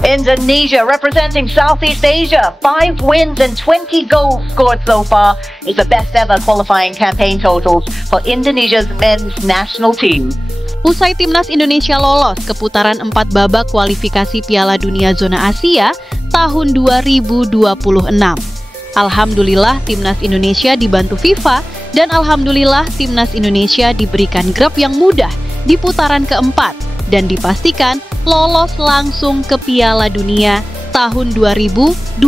Indonesia representing Southeast Asia. 5 wins and 20 goals scored so far. It's the best ever qualifying campaign totals for Indonesia's men's national team. Usai timnas Indonesia lolos ke putaran 4 babak kualifikasi Piala Dunia Zona Asia tahun 2026. Alhamdulillah timnas Indonesia dibantu FIFA dan alhamdulillah timnas Indonesia diberikan grup yang mudah di putaran keempat dan dipastikan lolos langsung ke Piala Dunia tahun 2026.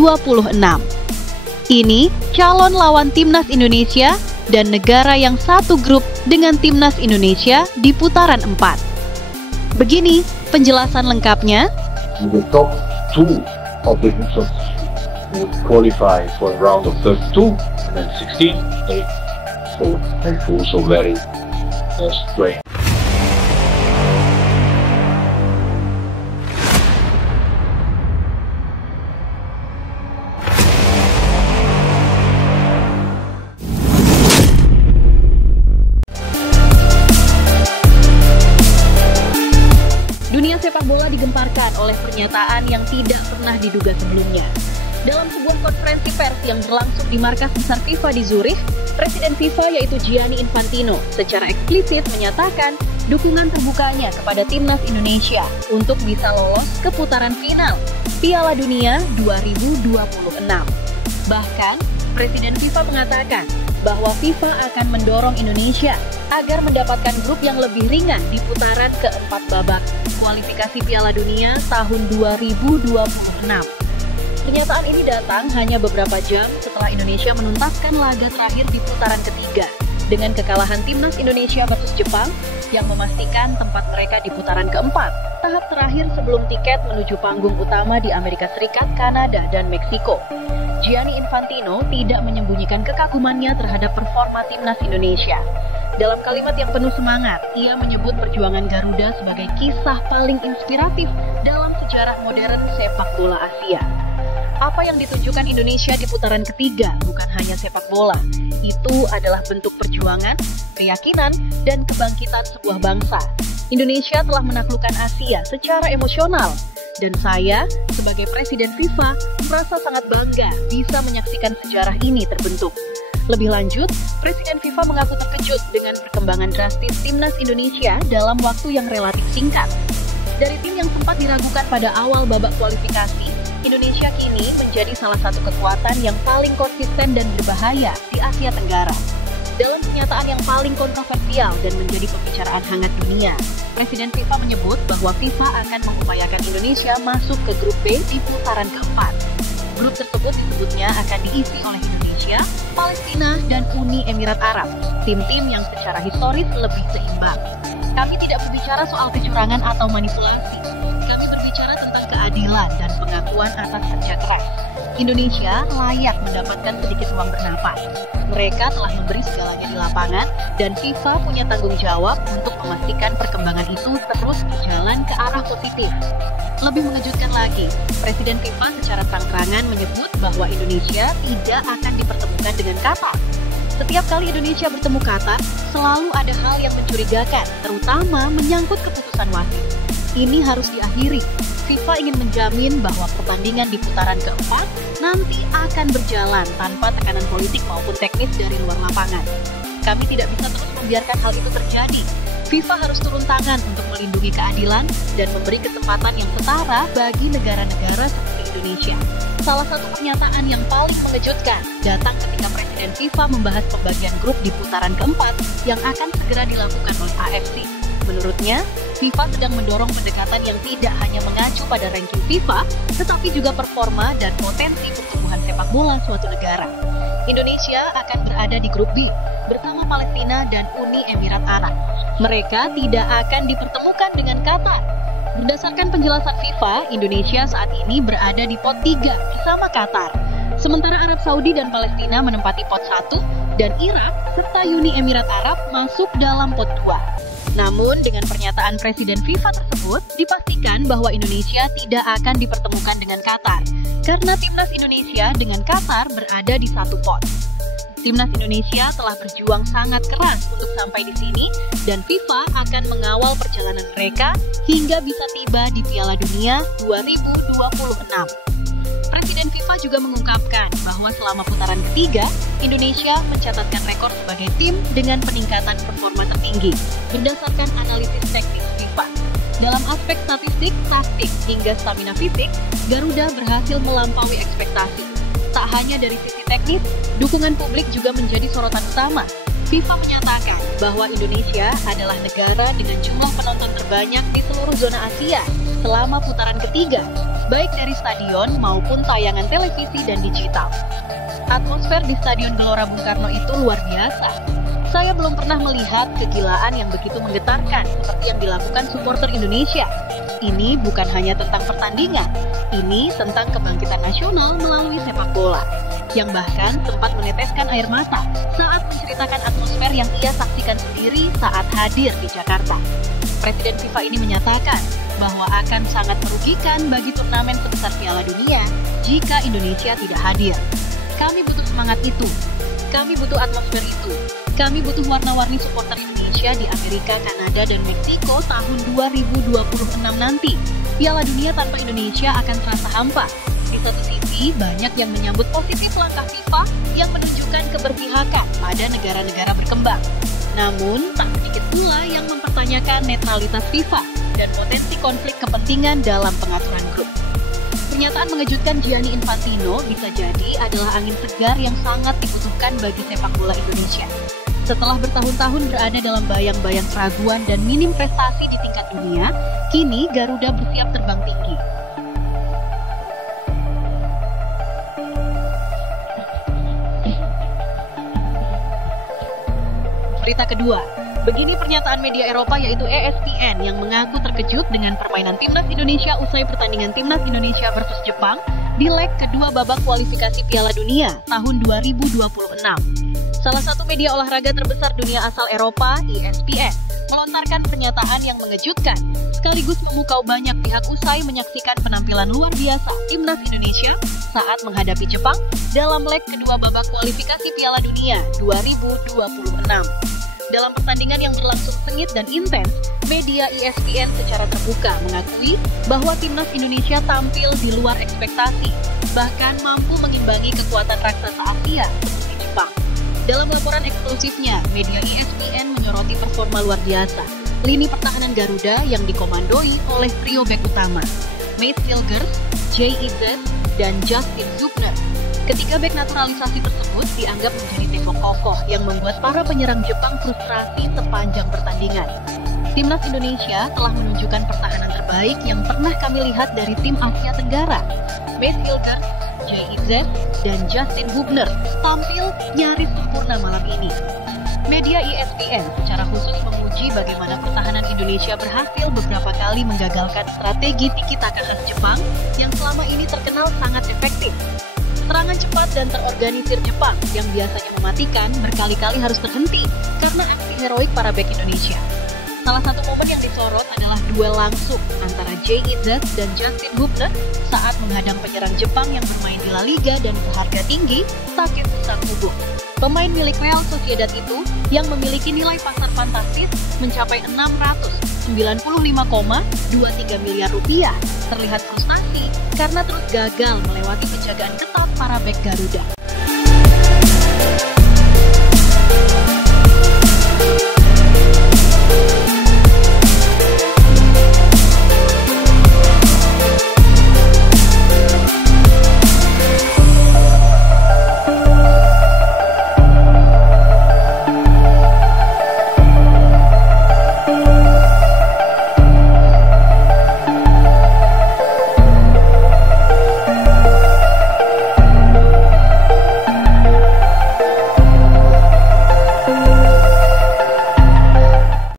Ini calon lawan timnas Indonesia dan negara yang satu grup dengan timnas Indonesia di putaran 4. Begini penjelasan lengkapnya. The top 2 of the groups would qualify for round of 32 and then 16, 8, 4 and 4, so very strange. Dunia sepak bola digemparkan oleh pernyataan yang tidak pernah diduga sebelumnya. Dalam sebuah konferensi pers yang berlangsung di markas besar FIFA di Zurich, Presiden FIFA yaitu Gianni Infantino secara eksplisit menyatakan dukungan terbukanya kepada timnas Indonesia untuk bisa lolos ke putaran final Piala Dunia 2026. Bahkan, Presiden FIFA mengatakan bahwa FIFA akan mendorong Indonesia agar mendapatkan grup yang lebih ringan di putaran keempat babak kualifikasi Piala Dunia tahun 2026. Pernyataan ini datang hanya beberapa jam setelah Indonesia menuntaskan laga terakhir di putaran ketiga dengan kekalahan timnas Indonesia versus Jepang yang memastikan tempat mereka di putaran keempat, tahap terakhir sebelum tiket menuju panggung utama di Amerika Serikat, Kanada, dan Meksiko. Gianni Infantino tidak menyembunyikan kekagumannya terhadap performa timnas Indonesia. Dalam kalimat yang penuh semangat, ia menyebut perjuangan Garuda sebagai kisah paling inspiratif dalam sejarah modern sepak bola Asia. Apa yang ditunjukkan Indonesia di putaran ketiga bukan hanya sepak bola. Itu adalah bentuk perjuangan, keyakinan, dan kebangkitan sebuah bangsa. Indonesia telah menaklukkan Asia secara emosional. Dan saya, sebagai Presiden FIFA, merasa sangat bangga bisa menyaksikan sejarah ini terbentuk. Lebih lanjut, Presiden FIFA mengaku terkejut dengan perkembangan drastis timnas Indonesia dalam waktu yang relatif singkat. Dari tim yang sempat diragukan pada awal babak kualifikasi, Indonesia kini menjadi salah satu kekuatan yang paling konsisten dan berbahaya di Asia Tenggara. Dalam pernyataan yang paling kontroversial dan menjadi pembicaraan hangat dunia, Presiden FIFA menyebut bahwa FIFA akan mengupayakan Indonesia masuk ke grup B di putaran keempat. Grup tersebut disebutnya akan diisi oleh Indonesia, Palestina, dan Uni Emirat Arab, tim-tim yang secara historis lebih seimbang. Kami tidak berbicara soal kecurangan atau manipulasi. Kami berbicara tentang keadilan dan pengakuan atas kerja keras. Indonesia layak mendapatkan sedikit ruang bernapas. Mereka telah memberi segalanya di lapangan dan FIFA punya tanggung jawab untuk memastikan perkembangan itu terus berjalan ke arah positif. Lebih mengejutkan lagi, Presiden FIFA secara terang-terangan menyebut bahwa Indonesia tidak akan dipertemukan dengan Qatar. Setiap kali Indonesia bertemu Qatar, selalu ada hal yang mencurigakan, terutama menyangkut keputusan wasit. Ini harus diakhiri. FIFA ingin menjamin bahwa pertandingan di putaran keempat nanti akan berjalan tanpa tekanan politik maupun teknis dari luar lapangan. Kami tidak bisa terus membiarkan hal itu terjadi. FIFA harus turun tangan untuk melindungi keadilan dan memberi kesempatan yang setara bagi negara-negara seperti Indonesia. Salah satu pernyataan yang paling mengejutkan datang ketika Presiden FIFA membahas pembagian grup di putaran keempat yang akan segera dilakukan oleh AFC. Menurutnya, FIFA sedang mendorong pendekatan yang tidak hanya mengacu pada ranking FIFA, tetapi juga performa dan potensi pertumbuhan sepak bola suatu negara. Indonesia akan berada di grup B bersama Palestina dan Uni Emirat Arab. Mereka tidak akan dipertemukan dengan Qatar. Berdasarkan penjelasan FIFA, Indonesia saat ini berada di pot 3 bersama Qatar. Sementara Arab Saudi dan Palestina menempati pot 1 dan Irak serta Uni Emirat Arab masuk dalam pot 2. Namun dengan pernyataan Presiden FIFA tersebut, dipastikan bahwa Indonesia tidak akan dipertemukan dengan Qatar, karena timnas Indonesia dengan Qatar berada di satu pot. Timnas Indonesia telah berjuang sangat keras untuk sampai di sini dan FIFA akan mengawal perjalanan mereka hingga bisa tiba di Piala Dunia 2026. Presiden FIFA juga mengungkapkan bahwa selama putaran ketiga, Indonesia mencatatkan rekor sebagai tim dengan peningkatan performa tertinggi berdasarkan analisis teknis FIFA. Dalam aspek statistik, taktik, hingga stamina fisik, Garuda berhasil melampaui ekspektasi. Tak hanya dari sisi teknis, dukungan publik juga menjadi sorotan utama. FIFA menyatakan bahwa Indonesia adalah negara dengan jumlah penonton terbanyak di seluruh zona Asia selama putaran ketiga, baik dari stadion maupun tayangan televisi dan digital. Atmosfer di Stadion Gelora Bung Karno itu luar biasa. Saya belum pernah melihat kegilaan yang begitu menggetarkan seperti yang dilakukan supporter Indonesia. Ini bukan hanya tentang pertandingan, ini tentang kebangkitan nasional melalui sepak bola, yang bahkan sempat meneteskan air mata saat menceritakan atmosfer yang ia saksikan sendiri saat hadir di Jakarta. Presiden FIFA ini menyatakan bahwa akan sangat merugikan bagi turnamen sebesar Piala Dunia jika Indonesia tidak hadir. Kami butuh semangat itu, kami butuh atmosfer itu, kami butuh warna-warni supporter Indonesia di Amerika, Kanada, dan Meksiko tahun 2026 nanti. Piala Dunia tanpa Indonesia akan terasa hampa. Di satu sisi, banyak yang menyambut positif langkah FIFA yang menunjukkan keberpihakan pada negara-negara berkembang. Namun, tak sedikit pula yang mempertanyakan netralitas FIFA dan potensi konflik kepentingan dalam pengaturan grup. Pernyataan mengejutkan Gianni Infantino bisa jadi adalah angin segar yang sangat dibutuhkan bagi sepak bola Indonesia. Setelah bertahun-tahun berada dalam bayang-bayang keraguan dan minim prestasi di tingkat dunia, kini Garuda bersiap terbang tinggi. Berita kedua, begini pernyataan media Eropa yaitu ESPN yang mengaku terkejut dengan permainan Timnas Indonesia usai pertandingan Timnas Indonesia versus Jepang di leg kedua babak kualifikasi Piala Dunia tahun 2026. Salah satu media olahraga terbesar dunia asal Eropa, ESPN, melontarkan pernyataan yang mengejutkan, sekaligus memukau banyak pihak usai menyaksikan penampilan luar biasa Timnas Indonesia saat menghadapi Jepang dalam leg kedua babak kualifikasi Piala Dunia 2026. Dalam pertandingan yang berlangsung sengit dan intens, media ESPN secara terbuka mengakui bahwa Timnas Indonesia tampil di luar ekspektasi, bahkan mampu mengimbangi kekuatan raksasa Asia seperti Jepang. Dalam laporan eksklusifnya, media ESPN menyoroti performa luar biasa lini pertahanan Garuda yang dikomandoi oleh trio bek utama, Matt Silgers, J.I.Z, dan Justin Zubner. Ketiga bek naturalisasi tersebut dianggap menjadi tembok kokoh yang membuat para penyerang Jepang frustrasi sepanjang pertandingan. Timnas Indonesia telah menunjukkan pertahanan terbaik yang pernah kami lihat dari tim Asia Tenggara. Matt Silgers, J.I.Z, dan Justin Hubner tampil nyaris sempurna malam ini. Media ESPN secara khusus memuji bagaimana pertahanan Indonesia berhasil beberapa kali menggagalkan strategi tiki-taka khas Jepang yang selama ini terkenal sangat efektif. Serangan cepat dan terorganisir Jepang yang biasanya mematikan berkali-kali harus terhenti karena aksi heroik para bek Indonesia. Salah satu momen yang disorot adalah duel langsung antara J.I.Z dan Justin Hubner saat menghadang penyerang Jepang yang bermain di La Liga dan berharga tinggi, Takefusa Kubo. Pemain milik Real Sociedad itu yang memiliki nilai pasar fantastis mencapai 695,23 miliar rupiah terlihat frustasi karena terus gagal melewati penjagaan ketat para bek Garuda.